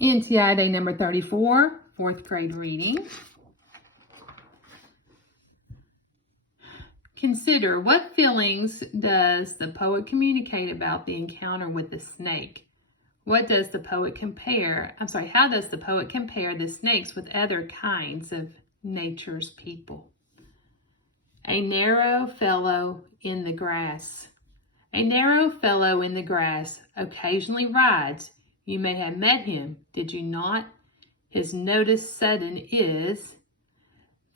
NTI Day number 34, 4th grade reading. Consider, what feelings does the poet communicate about the encounter with the snake? How does the poet compare the snakes with other kinds of nature's people? A narrow fellow in the grass. A narrow fellow in the grass occasionally rides. You may have met him, did you not? His notice sudden is,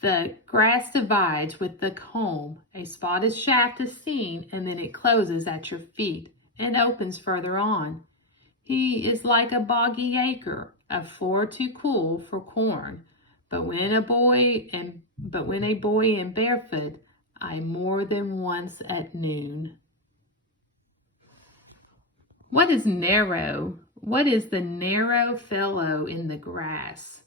the grass divides with the comb. A spotted shaft is seen, and then it closes at your feet and opens further on. He is like a boggy acre, a floor too cool for corn. But when a boy and barefoot, I more than once at noon. What is narrow? What is the narrow fellow in the grass?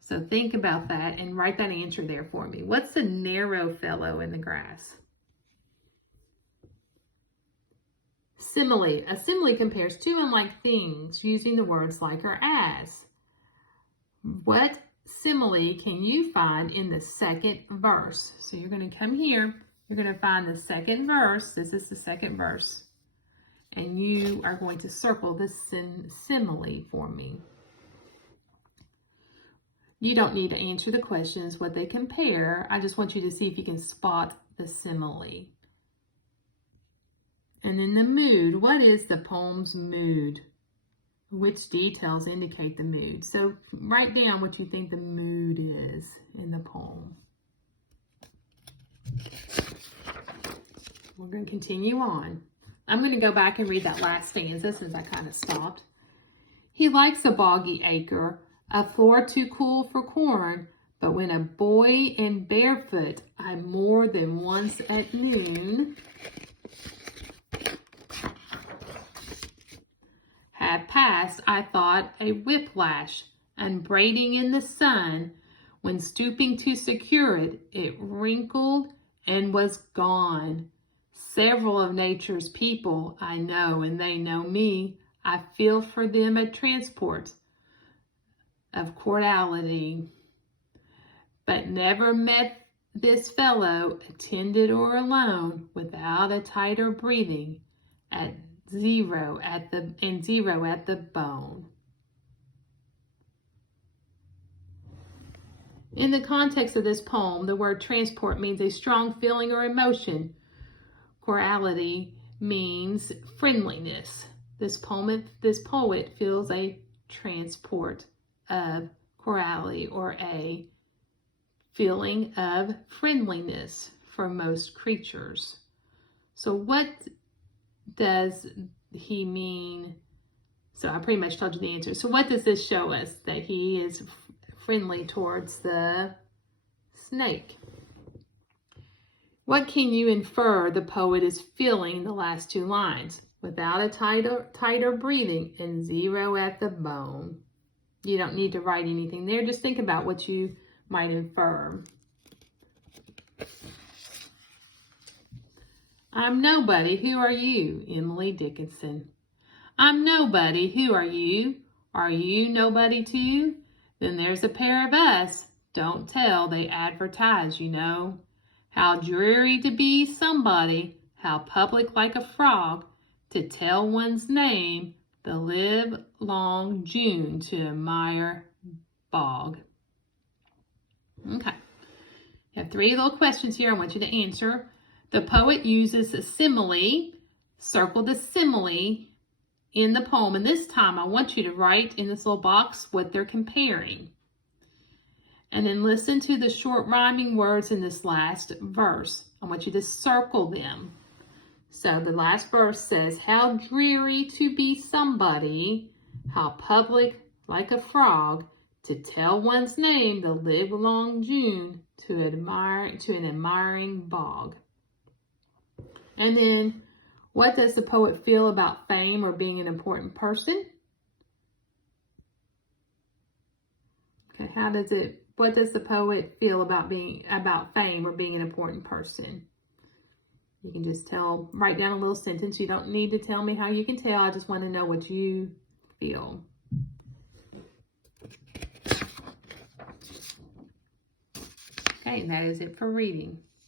So think about that and write that answer there for me. What's the narrow fellow in the grass? Simile. A simile compares two unlike things using the words like or as. What simile can you find in the second verse? So you're going to come here. You're going to find the second verse. This is the second verse. And you are going to circle this simile for me. You don't need to answer the questions, what they compare. I just want you to see if you can spot the simile. And then the mood. What is the poem's mood? Which details indicate the mood? So write down what you think the mood is in the poem. We're going to continue on. I'm going to go back and read that last stanza since I kind of stopped. He likes a boggy acre, a floor too cool for corn, but when a boy and barefoot, I more than once at noon had passed, I thought a whiplash, unbraiding in the sun, when stooping to secure it, it wrinkled and was gone. Several of nature's people I know, and they know me. I feel for them a transport of cordiality, but never met this fellow, attended or alone, without a tighter breathing, at zero at the bone. In the context of this poem, the word transport means a strong feeling or emotion. Cordiality means friendliness. This poet feels a transport of cordiality, or a feeling of friendliness for most creatures. So what does he mean? So I pretty much told you the answer. So what does this show us? That he is friendly towards the snake. What can you infer the poet is feeling in the last two lines? Without a tighter breathing and zero at the bone. You don't need to write anything there. Just think about what you might infer. I'm nobody. Who are you? Emily Dickinson. I'm nobody. Who are you? Are you nobody too? Then there's a pair of us. Don't tell, they advertise, you know. How dreary to be somebody, how public like a frog, to tell one's name, the live long June to admire bog. Okay. You have three little questions here I want you to answer. The poet uses a simile. Circle the simile in the poem. And this time I want you to write in this little box what they're comparing. And then listen to the short rhyming words in this last verse. I want you to circle them. So the last verse says, how dreary to be somebody, how public like a frog, to tell one's name the livelong June to an admiring bog. And then, what does the poet feel about fame or being an important person? Okay, what does the poet feel about fame or being an important person? You can just write down a little sentence. You don't need to tell me how you can tell. I just want to know what you feel. Okay, and that is it for reading.